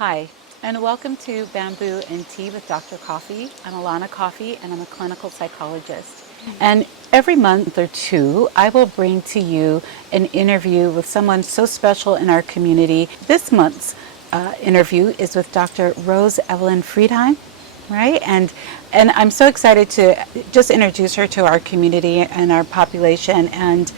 Hi, and welcome to Bamboo and Tea with Dr. Coffee. I'm Alana Coffee, and I'm a clinical psychologist. And every month or two, I will bring to you an interview with someone so special in our community. This month's interview is with Dr. Rose Evelyn Friedheim, right? And I'm so excited to just introduce her to our community and our population. And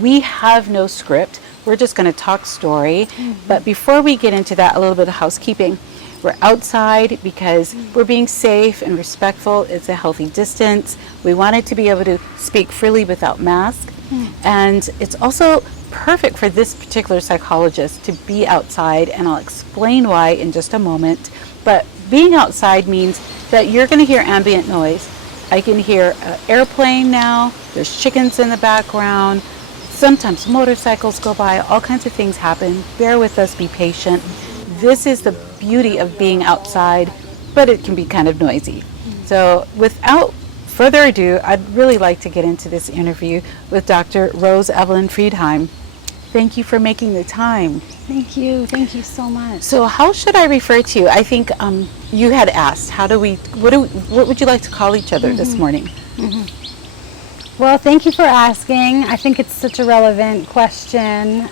we have no script. We're just going to talk story. But before we get into that, a little bit of housekeeping. We're outside because we're being safe and respectful. It's a healthy distance. We wanted to be able to speak freely without mask. And it's also perfect for this particular psychologist to be outside, and I'll explain why in just a moment. But being outside means that you're going to hear ambient noise. I can hear an airplane now. There's chickens in the background. Sometimes motorcycles go by, all kinds of things happen. Bear with us, be patient. This is the beauty of being outside, but it can be kind of noisy. So without further ado, I'd really like to get into this interview with Dr. Rose Evelyn Friedheim. Thank you for making the time. Thank you so much. So how should I refer to you? I think you had asked, what would you like to call each other this morning? Well, thank you for asking. I think it's such a relevant question.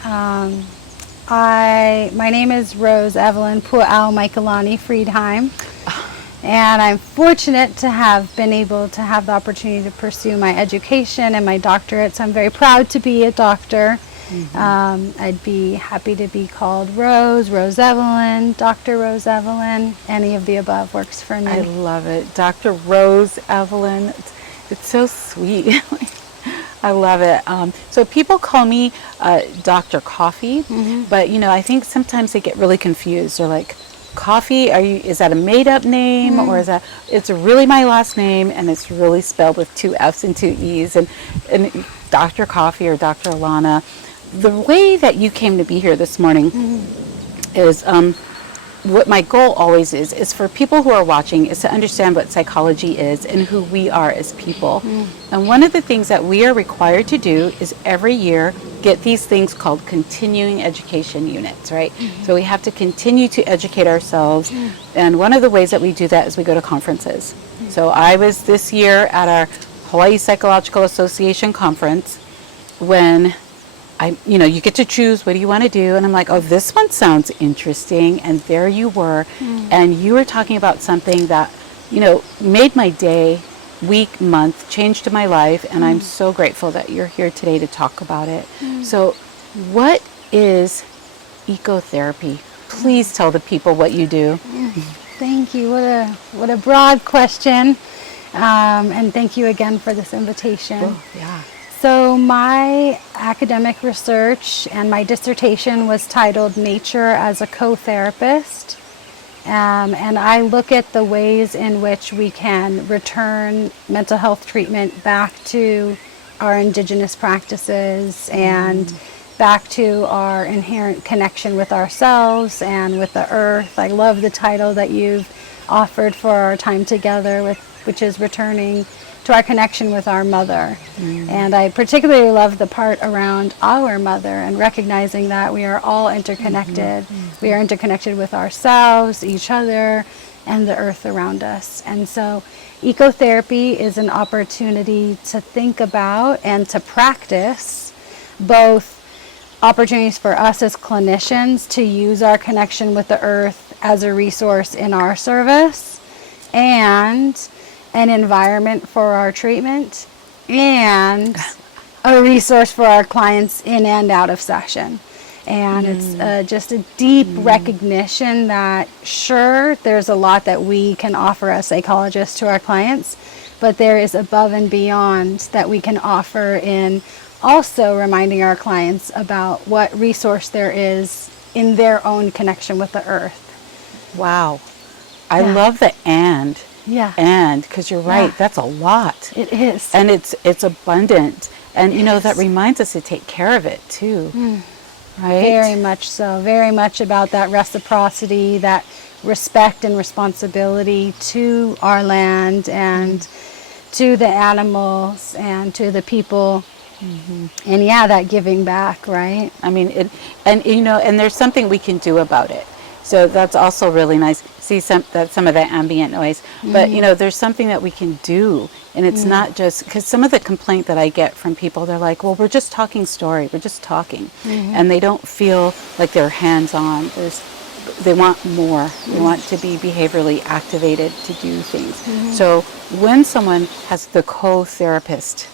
My name is Rose Evelyn Pu'au Michaelani Friedheim, and I'm fortunate to have been able to have the opportunity to pursue my education and my doctorate, so I'm very proud to be a doctor. I'd be happy to be called Rose Evelyn, Dr. Rose Evelyn. Any of the above works for me. I love it. Dr. Rose Evelyn. It's so sweet. I love it. So people call me Dr. Coffee, but I think sometimes they get really confused. They're like, Coffee, is that a made-up name, or it's really my last name, and it's really spelled with 2 F's and 2 E's, and Dr. Coffee or Dr. Alana. The way that you came to be here this morning is what my goal always is for people who are watching is to understand what psychology is and who we are as people. And one of the things that we are required to do is every year get these things called continuing education units, right? So we have to continue to educate ourselves. And one of the ways that we do that is we go to conferences. So I was this year at our Hawaii Psychological Association conference when you get to choose what do you want to do, and I'm like, oh, this one sounds interesting, and there you were, and you were talking about something that made my day, week, month, changed my life, and I'm so grateful that you're here today to talk about it. So what is ecotherapy? Please tell the people what you do. Thank you. What a broad question, and thank you again for this invitation. Oh, yeah. So my academic research and my dissertation was titled Nature as a Co-Therapist. And I look at the ways in which we can return mental health treatment back to our indigenous practices and back to our inherent connection with ourselves and with the earth. I love the title that you've offered for our time together, which is returning to our connection with our mother. And I particularly love the part around our mother and recognizing that we are all interconnected. We are interconnected with ourselves, each other, and the earth around us. And so ecotherapy is an opportunity to think about and to practice both opportunities for us as clinicians to use our connection with the earth as a resource in our service, and an environment for our treatment, and a resource for our clients in and out of session. And it's just a deep recognition that, sure, there's a lot that we can offer as psychologists to our clients, but there is above and beyond that we can offer in also reminding our clients about what resource there is in their own connection with the earth. Wow. I love the and. Yeah. And because you're right, that's a lot. It is. And it's abundant. And that reminds us to take care of it too. Right? Very much so. Very much about that reciprocity, that respect and responsibility to our land and to the animals and to the people. Mm-hmm. And yeah, that giving back, right? I mean, and there's something we can do about it. So that's also really nice. See some of that ambient noise, but there's something that we can do, and it's not just because some of the complaint that I get from people, they're like, "Well, we're just talking story, we're just talking," and they don't feel like they're hands-on. They want more. They want to be behaviorally activated to do things. So when someone has the co-therapist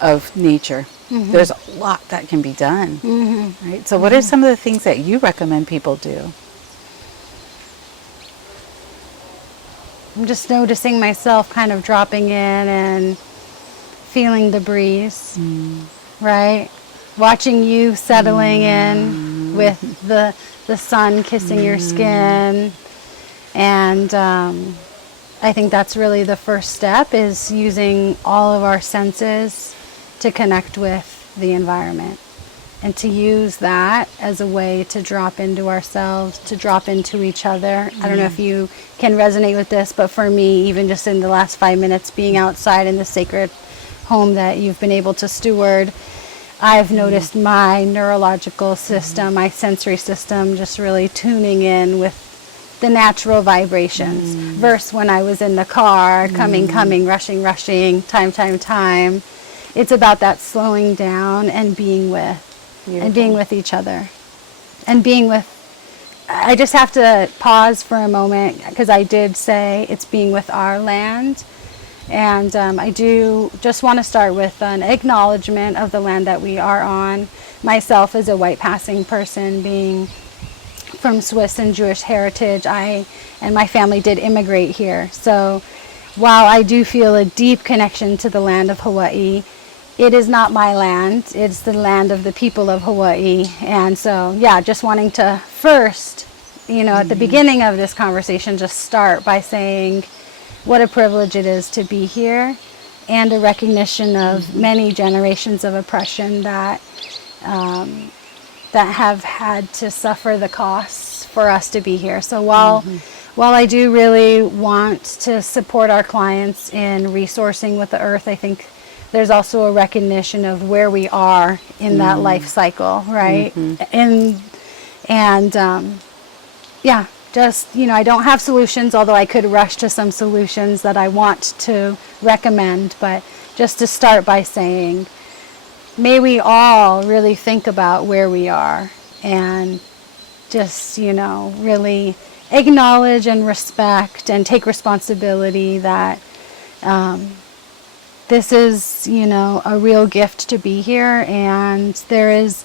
of nature, there's a lot that can be done, right? So what are some of the things that you recommend people do? I'm just noticing myself kind of dropping in and feeling the breeze, right? Watching you settling in with the sun kissing your skin. And I think that's really the first step, is using all of our senses to connect with the environment. And to use that as a way to drop into ourselves, to drop into each other. I don't know if you can resonate with this, but for me, even just in the last 5 minutes being outside in the sacred home that you've been able to steward, I've noticed my neurological system, my sensory system just really tuning in with the natural vibrations. Versus when I was in the car, coming, rushing, time. It's about that slowing down and being with. Beautiful. And being with each other, and being with, I just have to pause for a moment, because I did say it's being with our land, and I do just want to start with an acknowledgement of the land that we are on. Myself as a white passing person, being from Swiss and Jewish heritage, I and my family did immigrate here, so while I do feel a deep connection to the land of Hawaii, it is not my land, it's the land of the people of Hawaii. And so, yeah, just wanting to first, at the beginning of this conversation, just start by saying what a privilege it is to be here, and a recognition of many generations of oppression that have had to suffer the costs for us to be here. So while I do really want to support our clients in resourcing with the earth, I think there's also a recognition of where we are in that life cycle, right? Just, I don't have solutions, although I could rush to some solutions that I want to recommend, but just to start by saying, may we all really think about where we are, and just, really acknowledge and respect and take responsibility that this is, a real gift to be here, and there is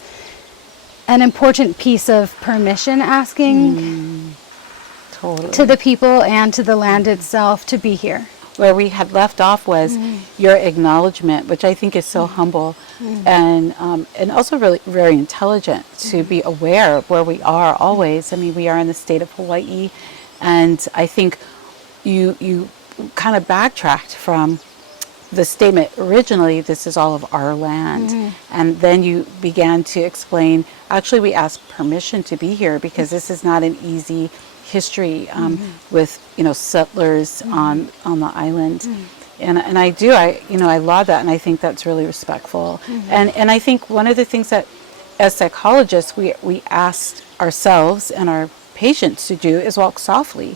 an important piece of permission asking Totally. to the people and to the land itself to be here. Where we had left off was your acknowledgement, which I think is so humble, and also really very intelligent, to be aware of where we are always. I mean, we are in the state of Hawaii, and I think you kind of backtracked from the statement originally, this is all of our land. And then you began to explain, actually we asked permission to be here, because this is not an easy history with settlers on the island. And I laud that, and I think that's really respectful. And I think one of the things that as psychologists we asked ourselves and our patients to do is walk softly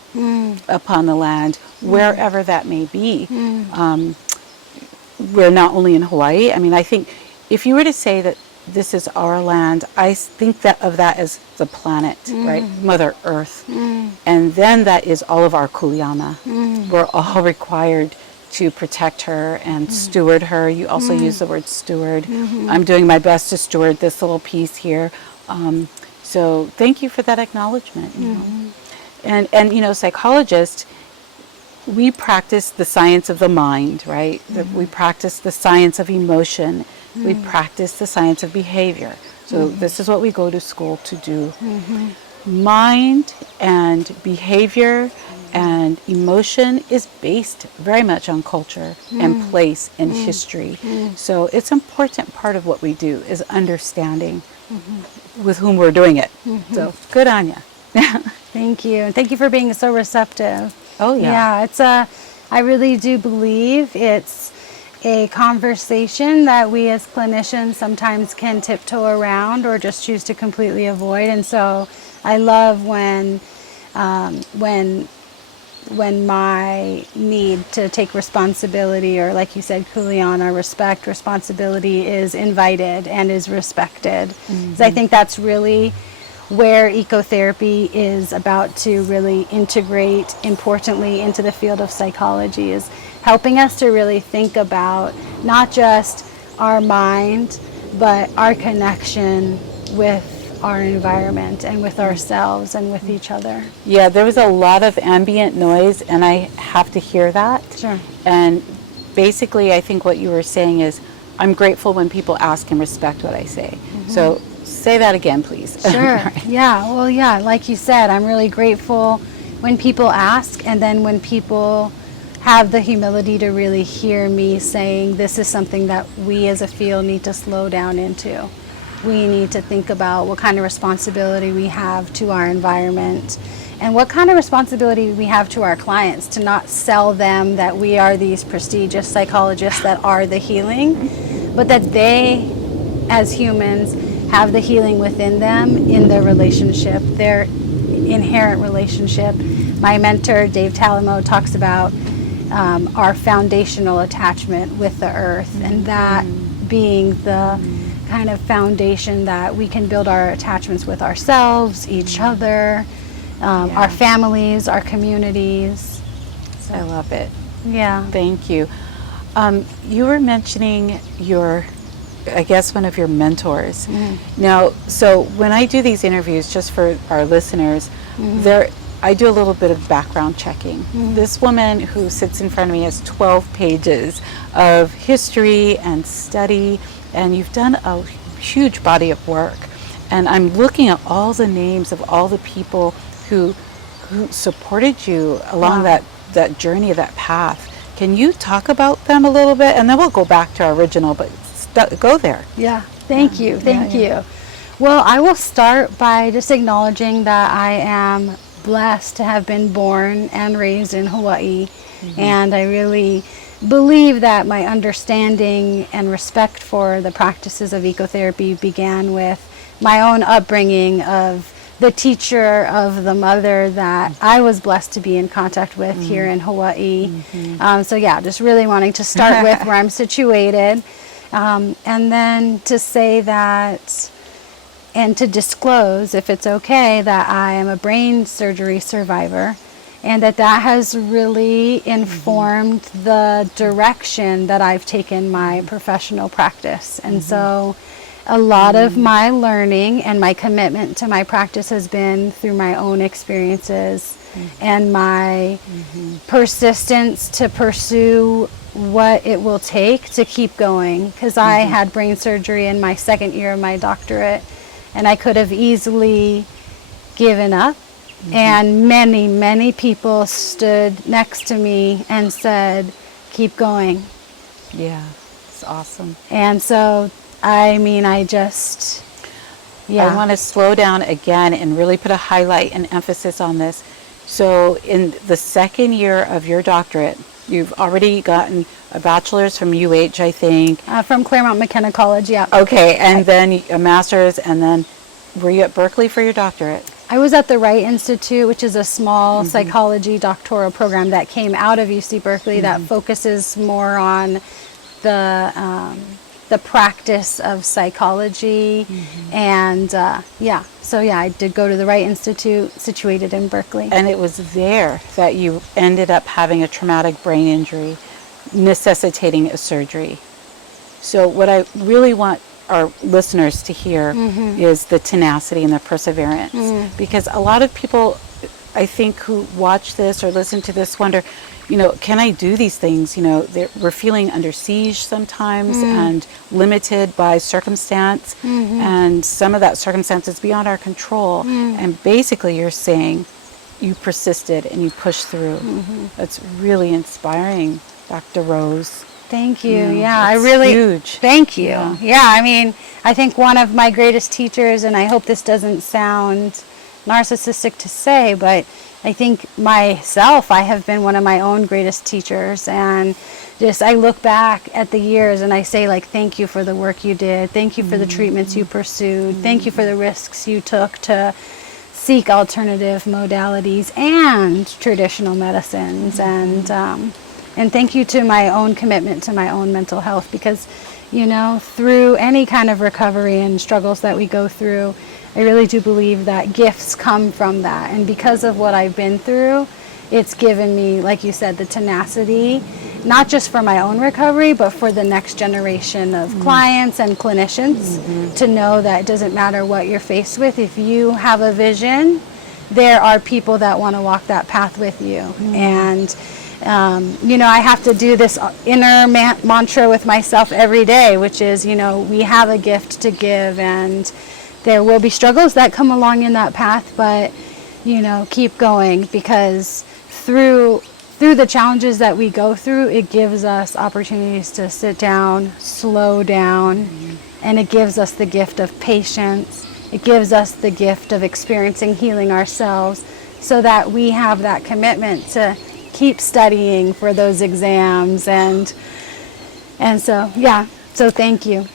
upon the land, wherever that may be. We're not only in Hawaii. I mean, I think if you were to say that this is our land, I think of that as the planet, right? Mother Earth. And then that is all of our kuleana. We're all required to protect her and steward her. You also use the word steward. I'm doing my best to steward this little piece here. So thank you for that acknowledgement. And psychologists, we practice the science of the mind, right? We practice the science of emotion. We practice the science of behavior. So this is what we go to school to do. Mind and behavior and emotion is based very much on culture and place and history. So it's an important part of what we do is understanding with whom we're doing it. So good on you. Thank you. And thank you for being so receptive. Oh, yeah. Yeah, I really do believe it's a conversation that we as clinicians sometimes can tiptoe around or just choose to completely avoid. And so I love when my need to take responsibility, or like you said, Kuleana, respect responsibility, is invited and is respected. So I think that's really where ecotherapy is about to really integrate importantly into the field of psychology, is helping us to really think about not just our mind, but our connection with our environment and with ourselves and with each other. Yeah, there was a lot of ambient noise, and I have to hear that. Sure. And basically, I think what you were saying is, I'm grateful when people ask and respect what I say. So say that again, please. Sure. Yeah. Well, yeah, like you said, I'm really grateful when people ask, and then when people have the humility to really hear me saying, this is something that we as a field need to slow down into. We need to think about what kind of responsibility we have to our environment, and what kind of responsibility we have to our clients, to not sell them that we are these prestigious psychologists that are the healing, but that they, as humans, have the healing within them in their relationship, their inherent relationship. My mentor, Dave Talamo, talks about our foundational attachment with the earth, and that being the kind of foundation that we can build our attachments with ourselves, each other, our families, our communities. So, I love it. yeah. Thank you. You were mentioning I guess one of your mentors. Now, so when I do these interviews, just for our listeners, I do a little bit of background checking. This woman who sits in front of me has 12 pages of history and study, and you've done a huge body of work. And I'm looking at all the names of all the people who supported you along that journey, that path. Can you talk about them a little bit? And then we'll go back to our original, but go there. Yeah, thank you. Well, I will start by just acknowledging that I am blessed to have been born and raised in Hawaii. And I really believe that my understanding and respect for the practices of ecotherapy began with my own upbringing of the teacher, of the mother that I was blessed to be in contact with here in Hawaii. So yeah, just really wanting to start with where I'm situated. And then to say that, and to disclose, if it's okay, that I am a brain surgery survivor, and that has really informed the direction that I've taken my professional practice. And so a lot of my learning and my commitment to my practice has been through my own experiences and my persistence to pursue what it will take to keep going. Because I had brain surgery in my second year of my doctorate, and I could have easily given up. And many people stood next to me and said, keep going. Yeah, it's awesome. And so, I want to slow down again and really put a highlight and emphasis on this. So in the second year of your doctorate, you've already gotten a bachelor's from UH, I think. From Claremont McKenna College, yeah. Okay, and then a master's, and then were you at Berkeley for your doctorate? I was at the Wright Institute, which is a small psychology doctoral program that came out of UC Berkeley that focuses more on the practice of psychology. And I did go to the Wright Institute, situated in Berkeley. And it was there that you ended up having a traumatic brain injury, necessitating a surgery. So what I really want our listeners to hear is the tenacity and the perseverance. Because a lot of people, I think, who watch this or listen to this wonder, can I do these things? We're feeling under siege sometimes and limited by circumstance, and some of that circumstance is beyond our control. And basically you're saying you persisted and you pushed through. That's really inspiring, Dr. Rose. Thank you. Huge. Thank you. Yeah, I think one of my greatest teachers, and I hope this doesn't sound narcissistic to say, but I think myself, I have been one of my own greatest teachers. And just, I look back at the years and I say, like, thank you for the work you did. Thank you for the treatments you pursued. Thank you for the risks you took to seek alternative modalities and traditional medicines. And thank you to my own commitment to my own mental health, because, you know, through any kind of recovery and struggles that we go through, I really do believe that gifts come from that. And because of what I've been through, it's given me, like you said, the tenacity, not just for my own recovery, but for the next generation of clients and clinicians, to know that it doesn't matter what you're faced with. If you have a vision, there are people that want to walk that path with you. And you know, I have to do this inner mantra with myself every day, which is, you know, we have a gift to give, and there will be struggles that come along in that path, but, you know, keep going, because through the challenges that we go through, it gives us opportunities to sit down, slow down, and it gives us the gift of patience. It gives us the gift of experiencing healing ourselves, so that we have that commitment to keep studying for those exams. And so, yeah, so thank you.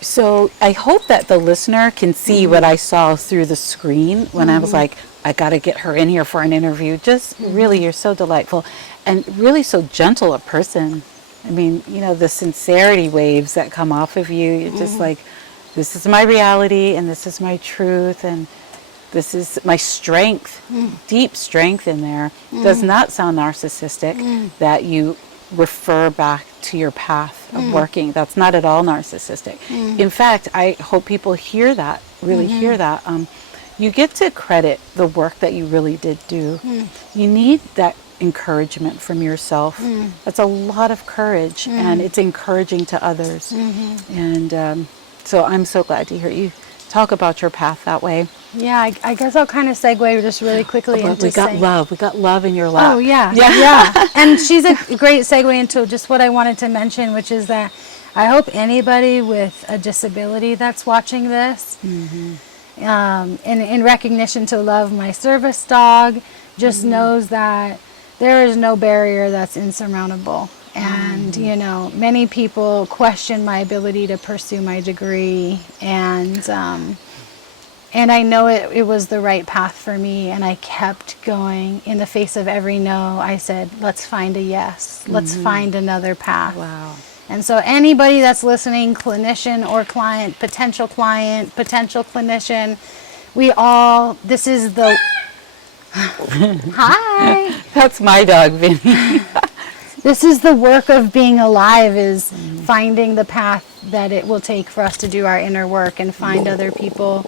So I hope that the listener can see what I saw through the screen when I was like, I got to get her in here for an interview. Just really, you're so delightful and really so gentle a person. I mean, you know, the sincerity waves that come off of you, you're just like, this is my reality and this is my truth and this is my strength, deep strength in there. Does not sound narcissistic that you refer back to your path of working. That's not at all narcissistic. In fact, I hope people hear that, really hear that. You get to credit the work that you really did do. You need that encouragement from yourself. That's a lot of courage, and it's encouraging to others. And so I'm so glad to hear you talk about your path that way. Yeah, I guess I'll kind of segue just really quickly into we got love. We got love in your lap. Oh, yeah. And she's a great segue into just what I wanted to mention, which is that I hope anybody with a disability that's watching this, in recognition to love my service dog, just knows that there is no barrier that's insurmountable. And, you know, many people question my ability to pursue my degree, and I know it was the right path for me, and I kept going. In the face of every no, I said, let's find a yes. Let's find another path. Wow. And so anybody that's listening, clinician or client, potential clinician, this is the... Hi! That's my dog, Vinny. This is the work of being alive, is finding the path that it will take for us to do our inner work and find other people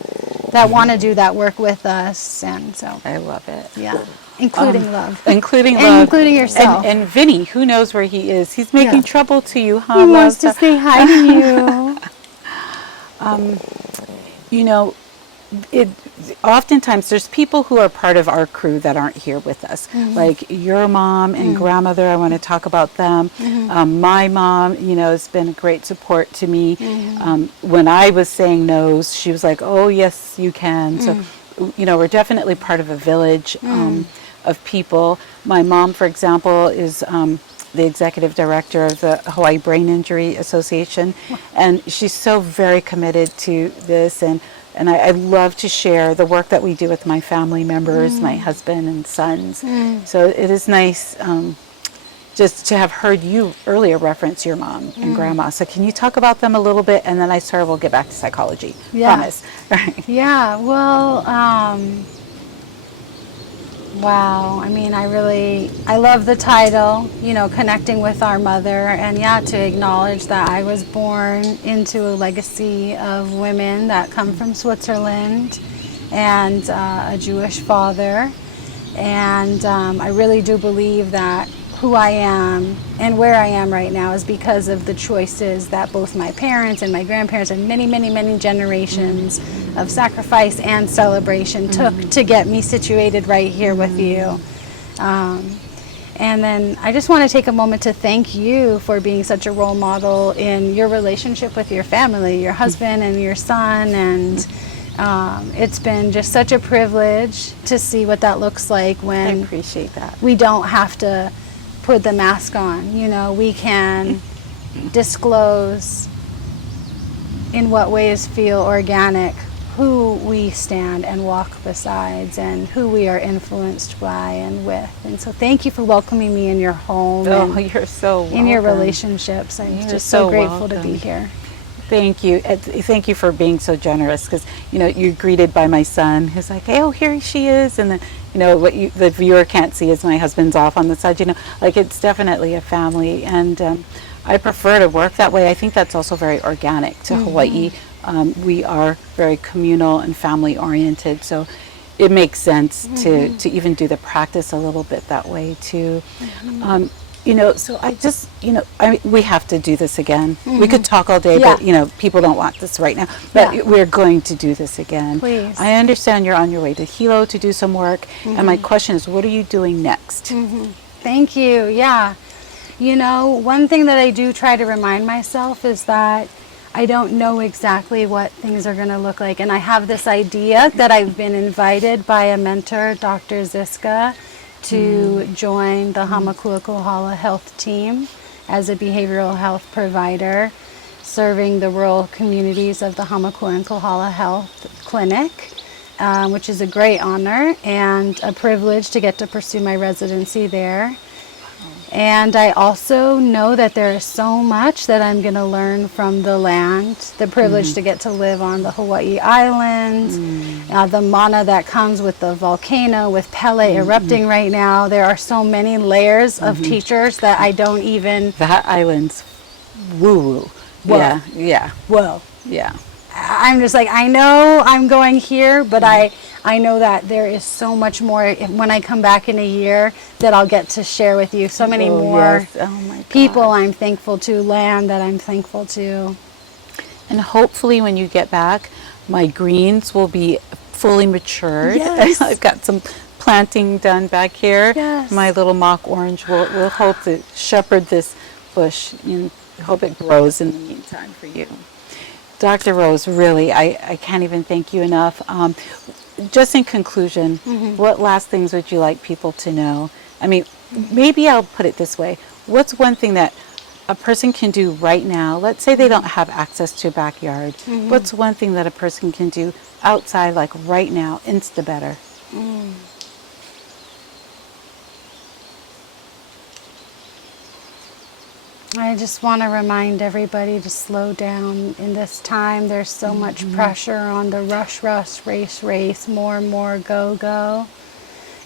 that want to do that work with us. And so I love it. Yeah, including love. Including and love. Including yourself. And Vinny, who knows where he is? He's making trouble to you, huh? He wants to say hi to you. You know, oftentimes there's people who are part of our crew that aren't here with us, like your mom and grandmother. I want to talk about them. My mom, you know, has been a great support to me. When I was saying no's, she was like, oh yes, you can. So, you know, we're definitely part of a village of people. My mom, for example, is the executive director of the Hawaii Brain Injury Association, and she's so very committed to this, and I love to share the work that we do with my family members, my husband and sons. So it is nice just to have heard you earlier reference your mom and grandma. So can you talk about them a little bit, and then I sort of will get back to psychology. Promise. Right. Yeah, well, wow. I mean, I love the title, you know, connecting with our mother, and to acknowledge that I was born into a legacy of women that come from Switzerland and a Jewish father. And I really do believe that who I am and where I am right now is because of the choices that both my parents and my grandparents and many, many, many generations of sacrifice and celebration took to get me situated right here with you. And then I just want to take a moment to thank you for being such a role model in your relationship with your family, your husband and your son, and It's been just such a privilege to see what that looks like I when appreciate that. we don't have to put the mask on. You know, we can disclose in what ways feel organic, who we stand and walk besides, and who we are influenced by and with. And so thank you for welcoming me in your home Oh, and you're so welcome. in your relationships. I'm You're just so so grateful to welcome. be here. Thank you. Thank you for being so generous, because, you know, you're greeted by my son, who's like, hey, oh, here she is. And then, you know, what the viewer can't see is my husband's off on the side, you know, like it's definitely a family. And I prefer to work that way. I think that's also very organic to Hawaii. We are very communal and family oriented. So it makes sense to even do the practice a little bit that way too. You know, so I just, you know, we have to do this again. We could talk all day, Yeah. but, you know, people don't want this right now. But Yeah. we're going to do this again. Please. I understand you're on your way to Hilo to do some work. And my question is, what are you doing next? Thank you. Yeah. You know, one thing that I do try to remind myself is that I don't know exactly what things are going to look like. And I have this idea that I've been invited by a mentor, Dr. Ziska, to join the Hamakuakohala health team as a behavioral health provider, serving the rural communities of the Hamakuakohala Health Clinic, which is a great honor and a privilege to get to pursue my residency there. And I also know that there is so much that I'm going to learn from the land, the privilege to get to live on the Hawaii Islands, the mana that comes with the volcano, with Pele erupting right now. There are so many layers of teachers that I don't even... That island's woo-woo. Whoa. Yeah, yeah, Whoa. yeah. I'm just like, I know I'm going here, but I know that there is so much more when I come back in a year that I'll get to share with you. So many Oh, more yes. Oh, my God. people I'm thankful to, land that I'm thankful to. And hopefully when you get back, my greens will be fully matured. Yes. I've got some planting done back here. Yes. My little mock orange will hope to shepherd this bush and hope it grows in the meantime for you. Dr. Rose, really, I can't even thank you enough. Just in conclusion, what last things would you like people to know? I mean, maybe I'll put it this way. What's one thing that a person can do right now? Let's say they don't have access to a backyard. What's one thing that a person can do outside, like right now, insta better? I just want to remind everybody to slow down in this time. There's so much pressure on the rush, race, more and more, go.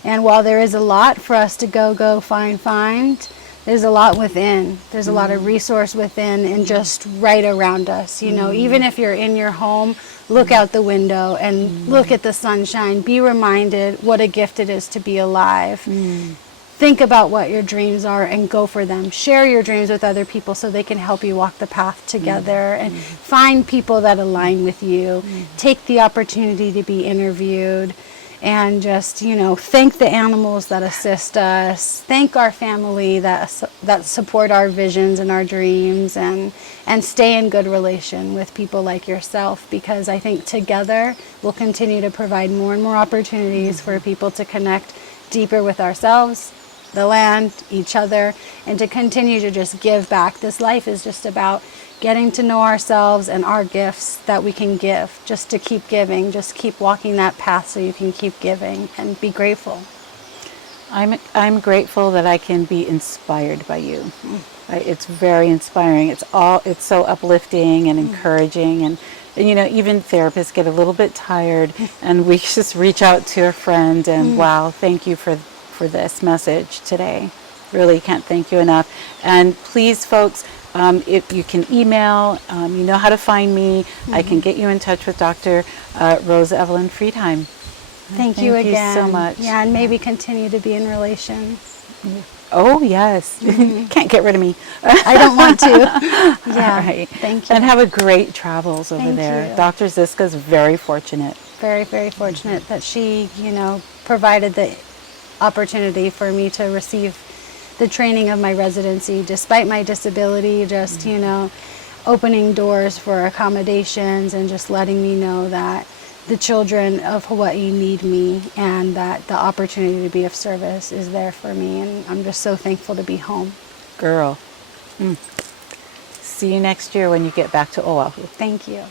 And while there is a lot for us to go, find, there's a lot within. There's a lot of resource within and just right around us. You know, even if you're in your home, look out the window and look at the sunshine. Be reminded what a gift it is to be alive. Think about what your dreams are and go for them. Share your dreams with other people so they can help you walk the path together and find people that align with you. Take the opportunity to be interviewed and just, you know, thank the animals that assist us. Thank our family that support our visions and our dreams, and stay in good relation with people like yourself, because I think together we'll continue to provide more and more opportunities for people to connect deeper with ourselves, the land, each other, and to continue to just give back. This life is just about getting to know ourselves and our gifts that we can give, just to keep giving, just keep walking that path so you can keep giving and be grateful. I'm grateful that I can be inspired by you. It's very inspiring. It's so uplifting and encouraging, and you know, even therapists get a little bit tired, and we just reach out to a friend and wow, thank you for this message today. Really can't thank you enough. And please, folks, if you can email, you know how to find me. I can get you in touch with Dr. Rose Evelyn Friedheim. Thank you again. So much. Yeah, and maybe continue to be in relation. Oh, yes. Can't get rid of me. I don't want to. Yeah. All right. Thank you. And have a great travels over Thank there. you. Dr. Ziska is very fortunate. Very, very fortunate that she, you know, provided the opportunity for me to receive the training of my residency despite my disability, just, you know, opening doors for accommodations and just letting me know that the children of Hawaii need me, and that the opportunity to be of service is there for me. And I'm just so thankful to be home. Girl. See you next year when you get back to Oahu. Thank you.